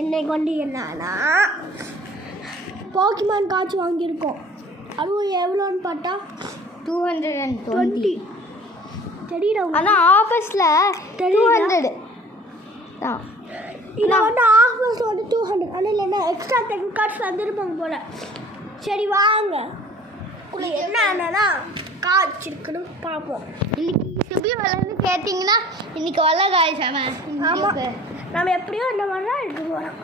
இன்னைக்கு வந்து என்னன்னா போக்கிமான் காட்சி வாங்கியிருக்கோம். அதுவும் எவ்வளோன்னு பார்த்தா 220 தெரியல. ஆனால் ஆஃபர்ஸில் 200 தான். இதில் வந்து ஆஃபர்ஸ் வந்து 200. ஆனால் இல்லைன்னா எக்ஸ்ட்ரா 10 கார்ட்ஸ் வந்துருப்பாங்க போல். சரி வாங்க உள்ள என்னன்னா காட்சி இருக்குன்னு பார்ப்போம். இன்னைக்கு சுபி வளர்ந்து கேட்டிங்கன்னா இன்னைக்கு வல்ல காய்ச்சாம. ஆமாம், நம்ம எப்படியோ இந்த மாதிரி தான் எடுத்து போகிறோம்.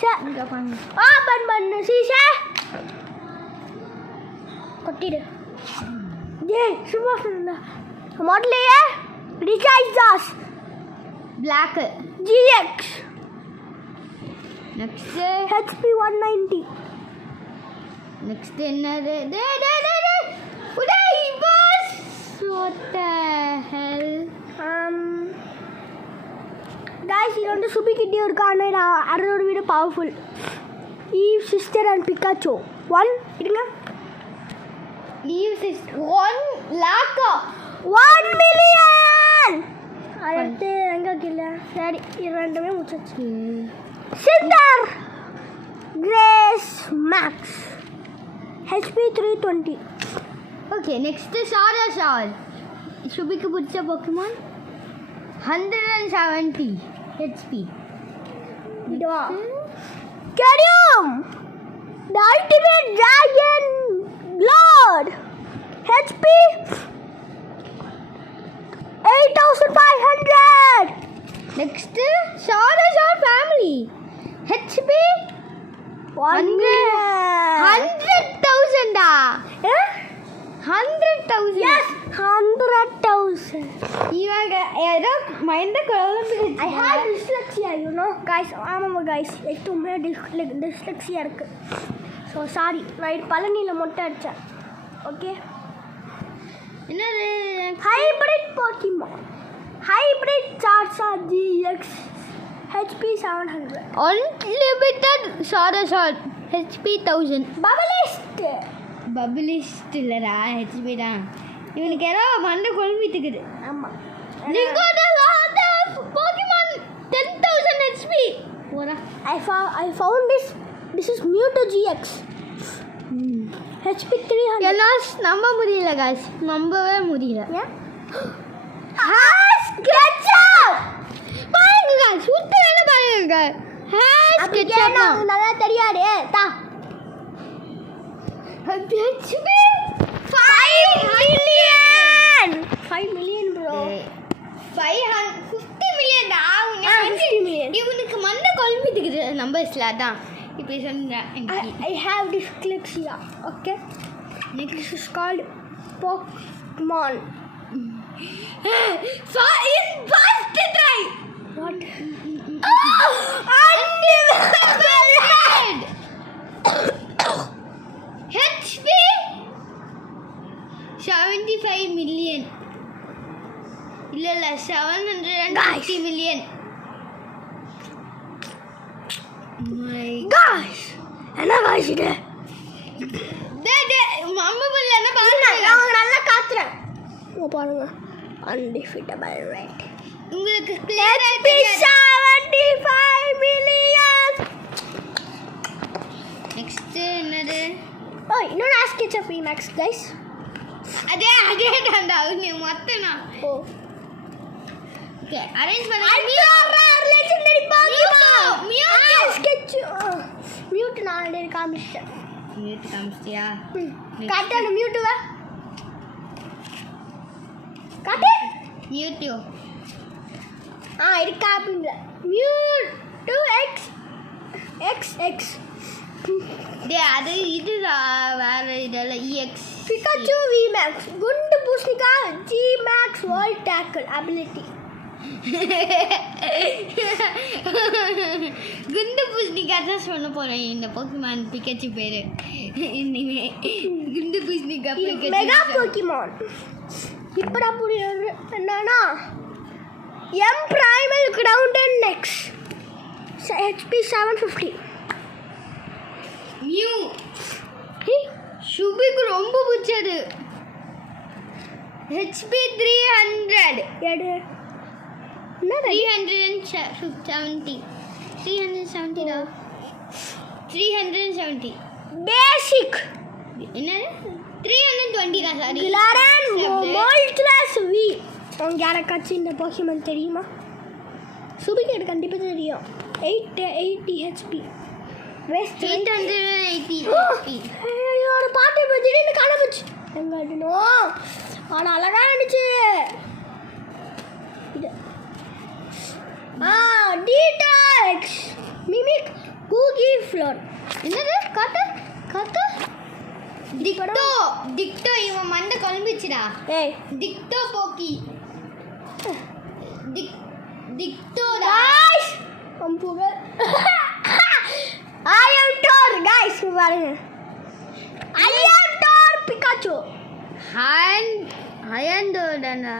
சார் இங்கே பண்ணு. ஓப்பன் பண்ணு சீசா. கொட்டிடு. ஏய் சும்மா சொல்லுங்க. முதல்லையே ரிசார்ஜ் தாஸ் பிளாக்கு GX நெக்ஸ்ட்டு HP 190. நெக்ஸ்ட் என்னது? What the hell? கைஸ் இது வந்து சுபிக்கிட்டே இருக்கு. ஆனால் அதோட வீடு powerful. Eevee sister and Pikachu 1 இருங்க. Eevee sister 1 lakh 1 million. அடுத்து எங்கே இல்லை. சரி இது ரெண்டுமே முடிச்சாச்சு. Sister grace max HP 320. Okay next ஷார் சுபிக்கு பிடிச்ச போக்கிமான் 170 HP. இதுவா கரியம் the ultimate dragon lord HP 8500. Next ஷார் ஃபேமிலி HP 100,000 100,000. Yes, 100,000. இவங்க ஏதோ மைண்ட் குழம்பு. I have dyslexia, you know guys. ஆமாம் guys, எப்பவுமே dyslexia இருக்கு. ஸோ சாரி, நான் இது பழனியில் மொட்டை அடித்தேன். ஓகே என்னது? ஹைப்ரிட் போக்கிமான் ஹைப்ரிட் சார்சா GX HP 700. Unlimited ஷார் HP 1000. பபிலிஸ்ட் இல்லைடா HP தான். இவனுக்கு ஏதோ மண்டை குழம்பிட்டுக்குது. ஆமாம். Pokemon 10,000 HP. I found this is Mewtwo GX HP 300. எல்லாம் நம்ப முடியல guys, நம்பவே முடியல. பாருங்க guys, சுத்த வேலை பாருங்க. நல்லா தெரியாது. தா HP 5 million bro. 50 million டா. 50 million. இவனுக்கு மண்டை குழம்பிட்டுக்குது நம்பர்ஸ்ல. அதான் இப்படி சொன்னேன். I have dyslexia. Okay, next is called Pokemon. First try. What? Unlimited HP 75 million. இல்ல 750 million. My Guys, என்ன guys இது? மம்மு புள்ள என்ன பாருங்க. நான் நல்லா காத்துறேன். பாருங்க undefeatable red. உங்களுக்கு HP 75 million. நெக்ஸ்ட் என்னது? ஓய் இன்னொரு Ash Ketchup Max guys. அதே தான்டா நீ மொத்தனா. ஓ ஓகே அரேஞ்ச் பண்ணி legendary Pokemon Mewtwo. Ash Ketchup Mewtwo நான் ஆல்ரெடி காமிச்சேன். Mewtwo காமிச்சியா? காட்டு Mewtwo காட்டு. Mewtwo இது காப்பிங்க. Mewtwo XX அது இது வேற இதெல்லாம் EX. Pikachu VMAX குண்டு பூசணிக்கா G-Max World Tackle ability. குண்டு பூசணிக்கா தான் சொல்ல போறேன் இந்த போக்கிமான் பிகாச்சு பேரு. இனிமே குண்டு பூசணிக்கா மெகா போக்கிமான். இப்படா புரியுது என்னன்னா M Primal Grounded Nex HP 750. Mu சுபிக்கு ரொம்ப பிடிச்சது. HP 300. எடு 370. 370 370 பேசிக் என்னது 320 தான் சாரி கிளாரன் மோல்ட்ரஸ் வி உங்க யாருக்காச்சும் இந்த போக்கிமான் தெரியுமா? சுபிக்கு கண்டிப்பாக தெரியும். 880 ஹெச்பி வேஸ்ட் 880 ஒரு பாட்டு இப்போ திடீர்னு காணப்போச்சு எங்கே அடினோம். ஆனால் அழகாக இருந்துச்சு இது. டீடாக்ஸ் மிமிக் கூகி ஃப்ளோர் என்னது காட்டு காட்டு டிக்டோ இவன் மண்டை குழம்பிச்சுடா. ஏய் டிக்டோ போக்கி டிக்டோ guys புகழ் I am Tor guys பாருங்க I am Tor Pikachu ஹயண்டோடனா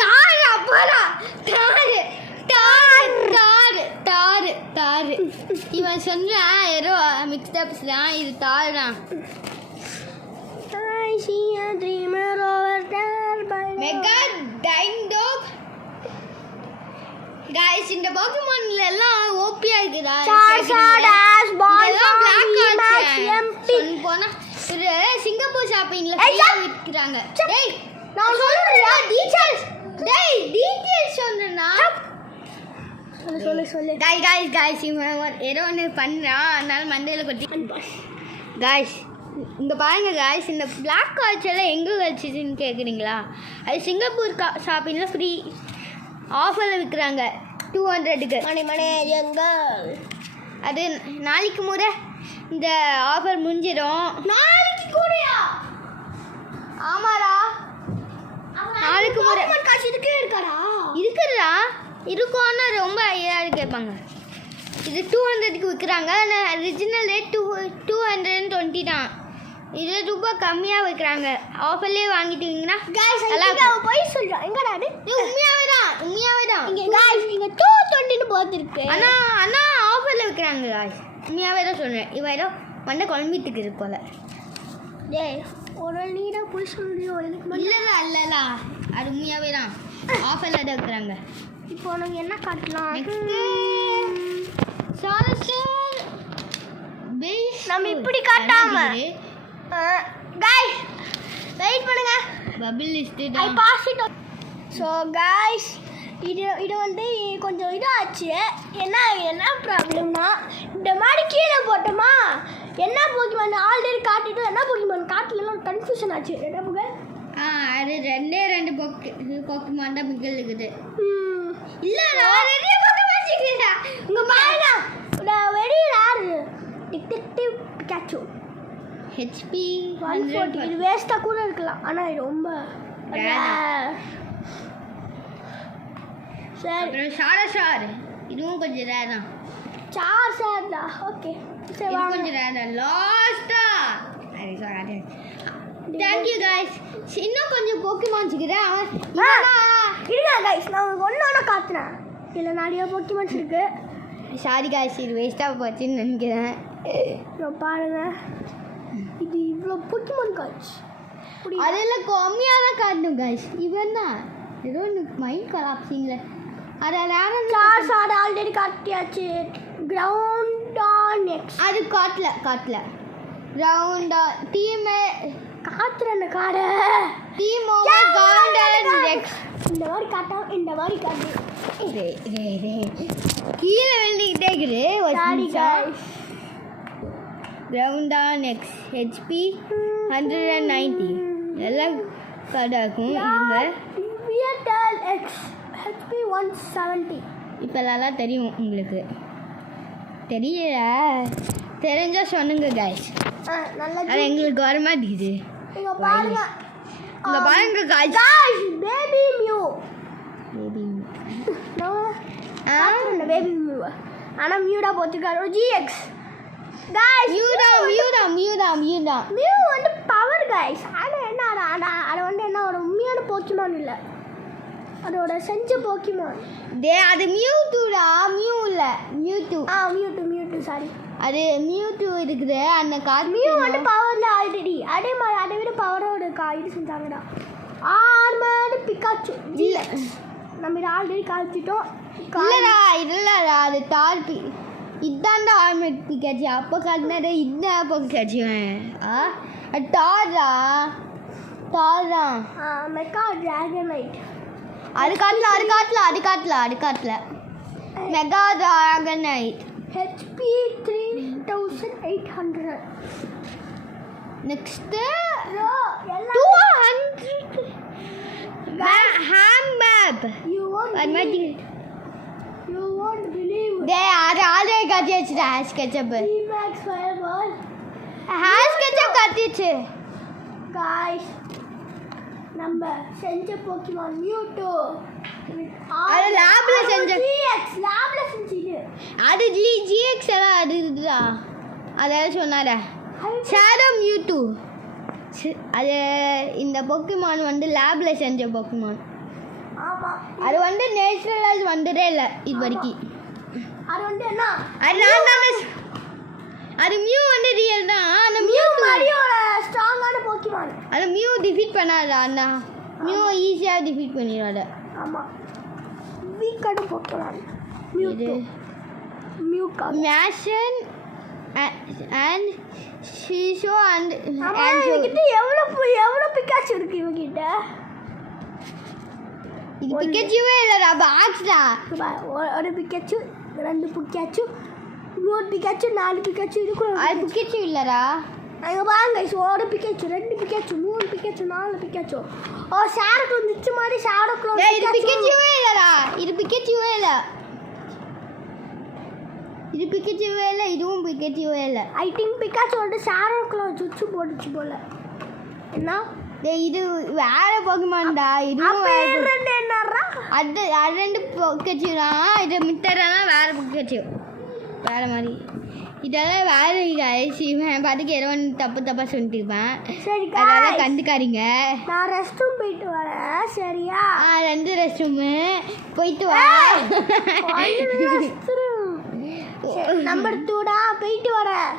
தார் அப்பறா தார் இவன் சொல்றான் ஏதோ மிக்ஸ்ட் அப்ஸ் தான் இது தார் தான். I see a dreamer over there by mega டைன்டோக் गाइस இந்த போக்கிமான்ல எல்லாம் ஓபியா இருக்குடா. Charizard இதெல்லாம் black cards MP சொன்ன போனா ஒரு சிங்கப்பூர் ஷாப்பிங்ல ஃப்ரீயா விக்கிறாங்க. டேய் நான் சொல்றியா டீச்சர்ஸ் டீடைல்ஸ் சொல்றேனா சொல்லு गाइस இவன் ஏதோ ஒன்று பண்ணுறான் அதனால மண்டையில் கொட்டி गाइस இங்கே பாருங்க गाइस இந்த பிளாக் கார்ட்ஸ் எல்லாம் எங்கே கிடச்சிதுன்னு கேட்குறீங்களா? அது சிங்கப்பூர் ஷாப்பிங்கில் ஃப்ரீ ஆஃபரில் விற்கிறாங்க 200க்கு. மணி எங்கள் அது நாளைக்கு முறை இந்த ஆஃபர் முடிஞ்சிடும். நாளைக்கு கூடயா? ஆமாடா நாளைக்கு முறை காசு இருக்கே இருக்காடா இருக்குதுடா இருக்கும். ஆனால் ரொம்ப ஐயாயிரம் கேட்பாங்க. இது 200க்கு விற்கிறாங்க. ஆனால் ஒரிஜினல் ரேட் 220 தான். இது ரூபா கம்மியாக வைக்கிறாங்க. ஆஃபர்லேயே வாங்கிட்டீங்கன்னா எல்லாம் போய் சொல்கிறோம் எங்கடா உண்மையாகவே தான் இங்கே காய்ஸ் நீங்கள் 220ன்னு போத்துருக்கு. ஆனால் ஆஃபரில் விற்கிறாங்க காய்ஸ். உண்மையாகவே தான் சொல்கிறேன். இவன் ஏதோ மண்டை குழம்பிட்டு இருக்கு போல். டேய் ஒரு நீடாக போய் சொல்லியோ எனக்கு இல்லைடா அது உண்மையாகவே தான் ஆஃபரில் தான் விற்கிறாங்க. இப்போ நாங்கள் என்ன காட்டலாம்? நம்ம இப்படி காட்டாம गाइस வெயிட் பண்ணுங்க பபிள் லிஸ்ட் ஐ பாஸ் இட். ஸோ गाइस இது வந்து கொஞ்சம் இதாச்சு. என்ன ப்ராப்ளம்னா இந்த மாதிரி கீழே போட்டோமா என்ன போக்கிமான் ஆல்ரெடி காட்டிட்டு என்ன போக்கிமான் காட்டலாம் கன்ஃபியூஷன் ஆச்சு. என்ன புகழ் அது ரெண்டு போக்கிமான் தான் மிகல் இருக்குது. இல்லை நான் நிறைய போக்கிமான் வச்சுக்கிறேன். இங்கே பாருங்க very rare detective Pikachu HP 140. இது வேஸ்ட்டாக கூட இருக்கலாம் ஆனால் இது ரொம்ப சரி. அப்புறம் ஷாரஷார் இதுவும் கொஞ்சம் ரேர் தான். சார்ஜா ஓகே சரி வாங்க கொஞ்சம் ரேர் தான். லாஸ்டா தேங்க்யூ गाइस. இன்னும் கொஞ்சம் போக்கிமான்ஸ் இருக்கிறேன். இருங்க गाइस நான் ஒன்று காத்துறேன். இதில் நிறைய போக்கிமான்ஸ் இருக்கு. சாரி गाइस இது வேஸ்ட்டாக போச்சுன்னு நினைக்கிறேன். பாருங்க இது இவ்வளோ போக்கிமான் காய்ஸ் அதெல்லாம் கம்மியாக தான் காட்டணும் गाइस. இவன் தான் ஏதோ மைண்ட் கலாப்ஸிங்கில் அதை சார்ஜ் ஆல்ரெடி காட்டியாச்சு. கிரவுண்டா நெக்ஸ்ட் அது காட்டல கிரவுண்டா டீமே காத்துறேன் காடை டீம் ஓவர் கிரவுண்டா நெக்ஸ்ட் இந்த மாதிரி காட்டு கீழே விழுந்துக்கிட்டே இருக்குது. சாரி गाइस கிரவுண்டா நெக்ஸ்ட் HP 190 எல்லாம் கார்டாக இருக்கும். இதுங்க HP 170 இப்போ நல்லா தெரியும் உங்களுக்கு. தெரியல தெரிஞ்சால் சொன்னுங்க गाइस. நல்லது அது எங்களுக்கு வர மாட்டேங்குது. இங்க பாருங்க guys baby mu baby mu ஆனால் மியூடா போட்டுருக்காரு GX गाइस மியூ வந்து பவர் गाइस. ஆனால் என்ன அது வந்து என்ன ஒரு உண்மையான போக்கிமான் இல்லை, அதோட செஞ்ச போக்கிமான். அது மியூடா மியூ இல்லை மியூ சாரி அது மியூ இருக்குது. அந்த கார் மியூ வந்து பவரில் ஆல்ரெடி அதே மாதிரி அதை விட பவரோட இது செஞ்சாங்கடா. ஆர்மர்டு பிகாச்சு இல்லை நம்ம இதை ஆல்ரெடி காய்ச்சிட்டோம். இல்லடா இல்லடா அது டார்பி இதாண்டா ஆர்மெட் பிக்காச்சு அப்போ காட்டினது இதுதான் பிக்காச்சு அது டாரா டாரா மெகா டிராகனைட் அது காட்டல மெகா டிராகனைட் HP 3800 நெக்ஸ்ட்டு எல்லாம் 200 hand map you won't believe it. டே அது ஆல்ரெடி காட்டியாச்சுடா Ash Ketchum T-Max Fireball. Ash Ketchum காட்டியாச்சு Guys, நம்ம செஞ்ச போக்கிமான் மியூட்டோ அது லேப்ல செஞ்ச லேப்ல செஞ்சது அது ஜிஎக்ஸ் எல்லாம் அது இதுடா அதெல்லாம் சொன்னாரே ஷேடோ மியூட்டோ அது இந்த பொக்கிமான் வந்து லேப்ல செஞ்ச பொக்கிமான் ஆமா அது வந்து நேச்சுரலாக வந்ததே இல்லை இது வரைக்கும் அது வந்து என்ன அது நான் தானே அது மியூ வந்து ரியல் தான் அந்த மியூ மரியோட ஸ்ட்ராங்கான போக்கிமான் அது மியூ டிஃபீட் பண்ணாதா அண்ணா மியூ ஈஸியாக டிஃபீட் பண்ணிடாத ஆமா வீக்கான போக்கிமான் மியூட்டோ மியூகா மேஷன் அண்ட் ஷீஷோ அண்ட் ஆமா இவங்கிட்ட எவ்வளவு பிக்காச்சு இருக்கு இவங்கிட்ட இது பிக்கச்சுவே இல்லைடா பாக்ஸ்டா ஒரு பிக்காச்சு ரெண்டு பிக்காச்சு மூணு பிக்காச்சு நாலு பிக்காச்சு இருக்கும் அது பிக்கச்சு இல்லைடா அங்கே பாருங்க ஒரு பிக்காச்சு ரெண்டு பிக்காச்சு மூணு பிக்காச்சு நாலு பிக்காச்சு ஓ ஷேடோ வந்துச்சு மாதிரி ஷேடோ இது பிக்கச்சுவே இல்லைடா இது பிக்கச்சுவே இல்லை இது பிக்கச்சுவே இல்லை இதுவும் பிக்கச்சுவே இல்லை ஐ திங்க் பிக்காச்சு வந்து ஷேடோ க்ளோஸ் வச்சு போட்டுச்சு போல என்ன டேய் இது வேற போக்குமான்டா இதுவும் வேற ரெண்டு என்னறா அது ரெண்டு பிக்கச்சு தான் இது மித்தரெல்லாம் வேற பிக்கச்சு வேற மாதிரி இதெல்லாம் வேற கைஸ் இவன் பாட்டுக்கு எவன் தப்பா சொல்லிட்டு இருப்பேன் சரி அதெல்லாம் கண்டுக்காதீங்க நான் ரெஸ்ட் ரூம் போயிட்டு வரேன் சரியா ரெண்டு ரெஸ்ட் ரூமு போயிட்டு வா நம்பர் 2டா போயிட்டு வரேன்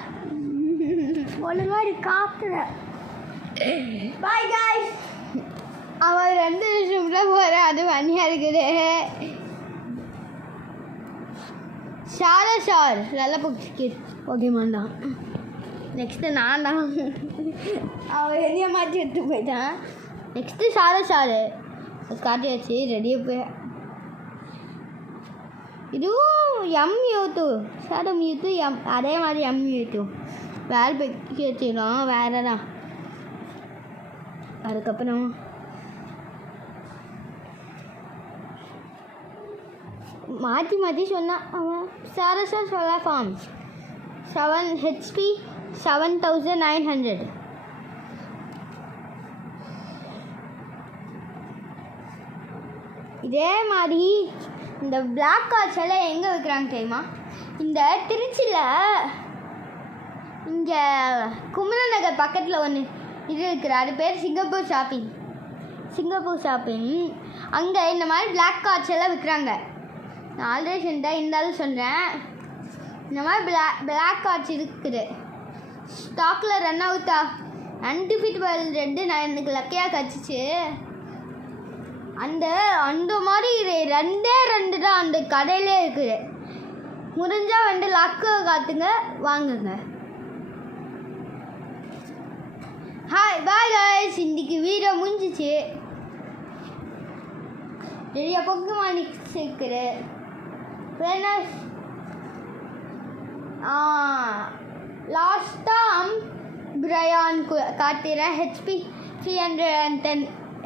ஒழுங்கா காத்துறேன் பாய் கைஸ் அவன் ரெண்டு ரெஸ்ட் ரூம்ல போகிறேன் அது வண்டியாக இருக்குது ஷார் நல்ல ஓகேமான் தான் நெக்ஸ்ட்டு நான் தான் அவன் எதைய மாற்றி எடுத்து போயிட்டான் நெக்ஸ்ட்டு ஷார் காட்டியாச்சு ரெடியாக போய் இதுவும் மியூட்டு ஷாடோ மியூட்டு அதே மாதிரி மியூட்டு வேறு போய் வச்சுக்கிறோம் வேறு தான் அதுக்கப்புறம் மாற்றி சொன்னான் அவன் சாரஸா சொல்ல ஃபார்ம் 7 HP 7900 இதே மாதிரி இந்த பிளாக் கார்ட்ஸ் எல்லாம் எங்கே விற்கிறாங்க தெரியுமா இந்த திருச்சியில் இங்கே குமரன் நகர் பக்கத்தில் ஒன்று இது இருக்கிற அது பேர் சிங்கப்பூர் ஷாப்பிங் அங்கே இந்த மாதிரி பிளாக் கார்ட்ஸ் எல்லாம் விற்கிறாங்க நான் ஆல்ரெடி இருந்தாலும் சொல்கிறேன் இந்த மாதிரி பிளாக் கார்ட்ஸ் இருக்குது ஸ்டாக்கில் ரன் அவுட்டா அன்டிஃபிட்டபிள் ரெட்டு நான் எனக்கு லக்கையாக கிடச்சிச்சு அந்த மாதிரி ரெண்டு தான் அந்த கடையிலே இருக்குது முடிஞ்சால் வந்து லக்கை காத்துங்க வாங்குங்க ஹாய் பாய் கைஸ் இன்றைக்கி வீடியோ முடிஞ்சிச்சு நிறைய பொக்குமான் இருக்குது ஃபேமஸ் லாஸ்ட்டாக பிரையான் காட்டிடுறேன் HP 310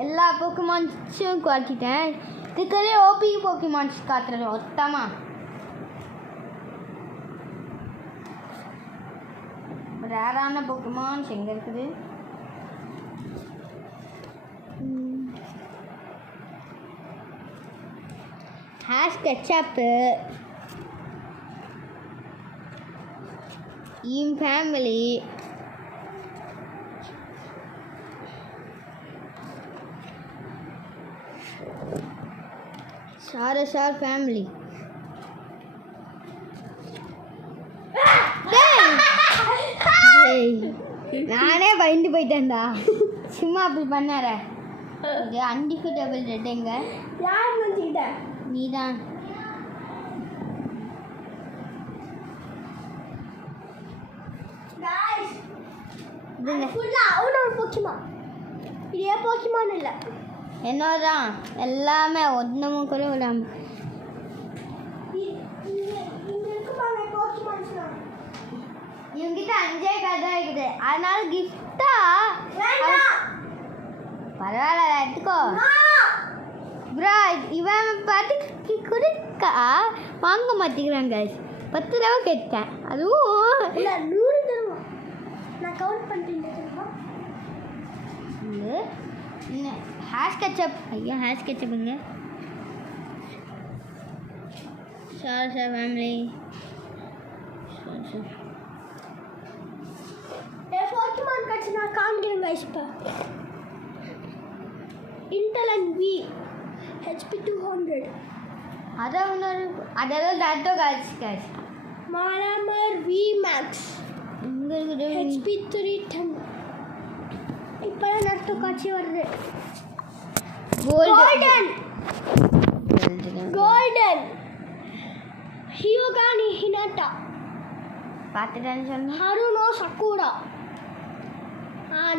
எல்லா பொக்குமான்ஸும் காட்டிட்டேன் இதுக்கே ஓபி பொக்குமான்ஸ் காட்டுறேன் மொத்தமாக ரேரான பொக்குமான்ஸ் எங்கே இருக்குது ஹேஷ் கெச்சப்பு இன் ஃபேமிலி ஷார் ஃபேமிலி நானே பயந்து போயிட்டேன்டா சும்மா அப்படி பண்ணார இது அன்டிஃபிட்டபிள் ரெட் எங்க யார் வந்துக்கிட்ட நீ தான் இதுங்க ஃபுல்லாக அவனோட போக்கிமான். இதே போக்கிமான் இல்லை. என்னதான் எல்லாமே ஒன்றுமும் கூட விடாம இங்கே இருக்குப்பாங்க போக்கிமான்ஸ்லாம். இவங்கிட்ட 5 கார்டு தான் இருக்குது. அதனால கிஃப்டா வேண்டாம். பரவாயில்ல எடுத்துக்கோ. ப்ரோ இவன் பாட்டுக்கு கொடுக்கா வாங்க மாட்டேங்கிறாங்க. 10 தடவை கேட்டேன். அதுவும் இல்லை 100 தருவோம். நான் கவுண்ட் பண்ணிட்டேன் தெரியுமா? Hash ketchup. ஐயோ ஹேஷ் கெச்சப்புங்க. சார் ஃபேமிலி போக்கிமான் காட்சி நான் காமிக்கிறேன் கைஸ். இப்போ இன்டெல் வி ஹெச்பி 200, அதை இன்னொரு அதெல்லாம் டேட்டோ காய்ச்சி காய்ச்சி மாலாமர் வி மேக்ஸ் இங்கே இருக்குது. ஹெச்பி 310. இப்போதான் நட்டு காட்சி வருது. கோல்டன் கோல்டன் ஹியோகானி ஹினாட்டா பார்த்துட்டேன்னு சொன்னேன். ஹருனோ சக்கூரா.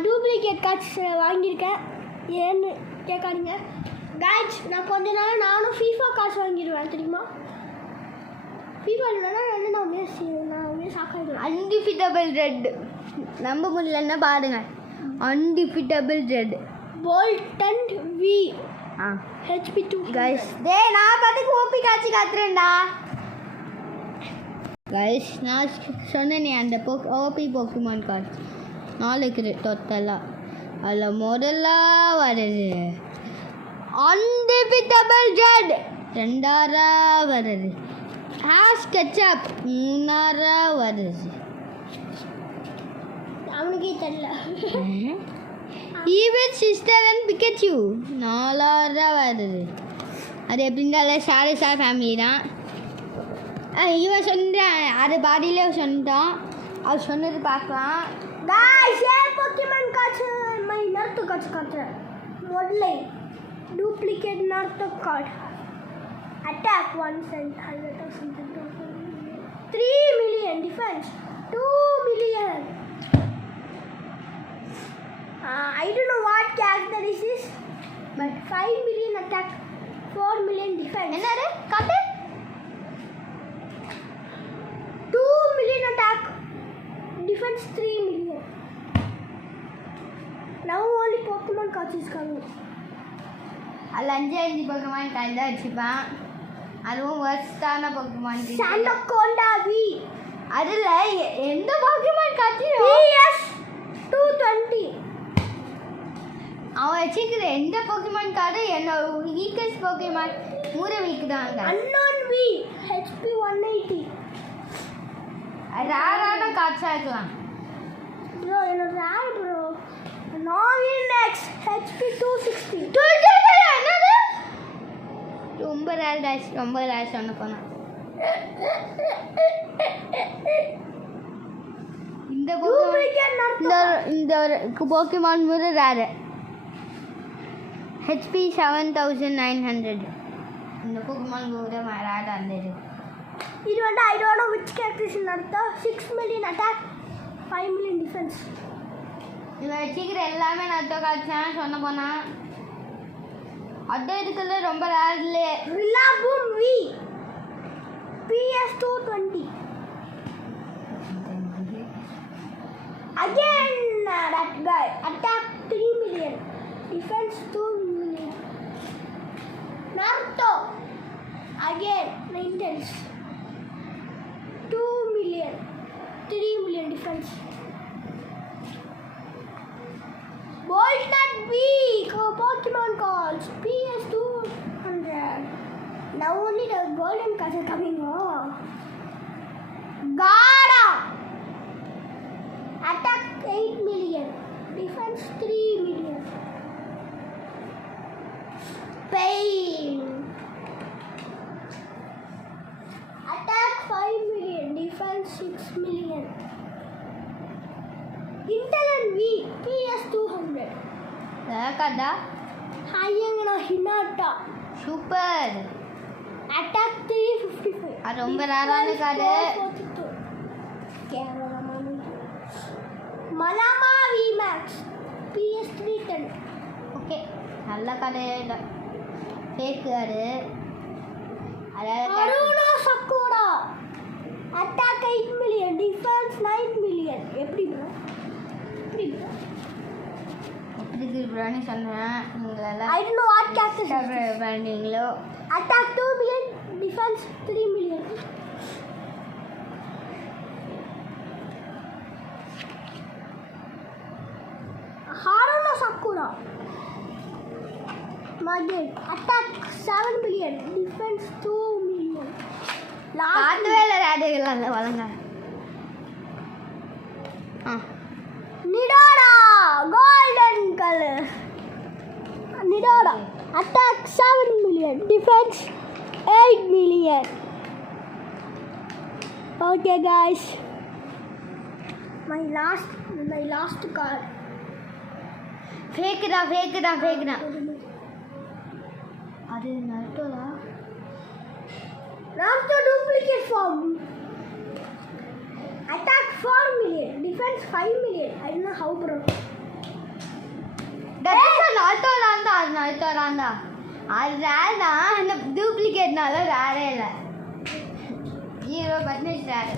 டூப்ளிகேட் காட்சி வாங்கியிருக்கேன். ஏன்னு கேட்காதீங்க காய்ஸ். நான் கொஞ்ச நாள் நானும் ஃபீஃபா காசு வாங்கிடுவேன் தெரியுமா? ஃபீஃபா இல்லைன்னா நான் சாக்காயிடுவேன். அன்டிஃபிட்டபிள் ரெட் நம்ப முடியலன்னா பாருங்க. அன்டிஃபிட்டபிள் ரெட் போல்டன் வி ஹெச்பி 2 கைஸ். டேய் நான் பாட்டுக்கு ஓபி காட்சி காத்துறேன்டா கைஸ். நான் சொன்னேனே அந்த ஓபி போக்கிமான் கார்டு 4 இருக்குது டோட்டலாக. அதில் முதல்ல வருது அன்டிஃபிட்டபிள் ரெட், 2ஆரா வருது ஹேஷ் கெச்சப், 3ஆரா வருது. அவனுக்கே தெரியல. ஈவன் சிஸ்டர் அண்ட் பிகச்சு 4ஆரா வருது. அது எப்படின்னால சாரி ஃபேமிலி தான். இவன் சொன்னான் அது பாடியிலே சொன்னான். அவர் சொன்னது பார்க்கலாம். गाइस ये पोकेमॉन कार्ड मैं नर्तो कार्ड काटற முதல்ல duplicate नर्तो card attack 100,000 3 million defense 2 million. I don't know what character is this but 5 million attack 4 million defense. என்னது காட்டு 2 million attack defense 3 million. Now only Pokemon cards is coming. அதில் 5 Pokemon card தான் வச்சுப்பான். அதுவும் வர்ஸ்டான Pokemon. Sandaconda V. அதில் எந்த Pokemon காட்சி PS 220. அவன் வச்சுக்கிற எந்த போக்கிமான் கார்டு என்னோட வீக்கஸ்ட் போக்கிமான் 3 வீக் தான். Unknown V HP 180. ரேரான காட்சாக இருக்கலாம். Bro, rare bro. Novinex HP 260. என்னது ரொம்ப ரேர் காய்ச்சி ரொம்ப ரேர் சொன்ன போனா. இந்த Duplicate Naruto. இந்த ஒரு போக்கிமான் முறை ரேரு ஹெச்பி 7900. இந்த போக்கிமான் கூட ரேராக இருந்தது. I don't know which character is in Naruto. 6 million attack, 5 million defense. இதில் வச்சுக்கிற எல்லாமே நட்டோ காய்ச்சான்னு சொன்ன போனா. அது இருக்கிறது ரொம்ப ரேர்லே. Rillaboom V PS 220. Again that guy attack 3 million defense 2 million. Naruto again Ninetales 2 million 3 million defense. Voltnut V Pokemon cards PS 200. Now only the golden cards are coming. Gara attack 8 million defense 3 million. Pain attack 5 million defense 6 million. Intel and V PS 200. கதா Hayangana Hinata super. attack 355. அது ரொம்ப ரேரான card. Malama V max PS3 10. Okay நல்ல கதையே இல்லை fake அது அதாவது அருணா சக்கோடா அட்டாக் 8 மில்லியன் டிஃபென்ஸ் 9 மில்லியன். எப்படி ப்ரோ எப்படி ப்ரோ எப்படி திருப்பிடான்னு சொன்னேன் நீங்கள் எல்லாம் I don't know what character subscribe பண்ணீங்களோ. attack 2 million defense 3 million. Haruna Sakura Magid attack 7 million defense 2 million. Last காட்டுவே இல்லை ரேடுகள்லாம் இல்லை வளங்க. Nidada golden color. Nidada attack 7 million defense 8 million. Okay guys, my last card. Fake தான் fake தான் fake தான். அது நட்டோலா Naruto duplicate form. Attack 4 million defense 5 million. I don't know how bro. நட்டோலான் தான் அது நட்டோலான் தான் அது ரேர் தான். இந்த டூப்ளிகேட்னால ரேரே இல்லை 0% ரேர்.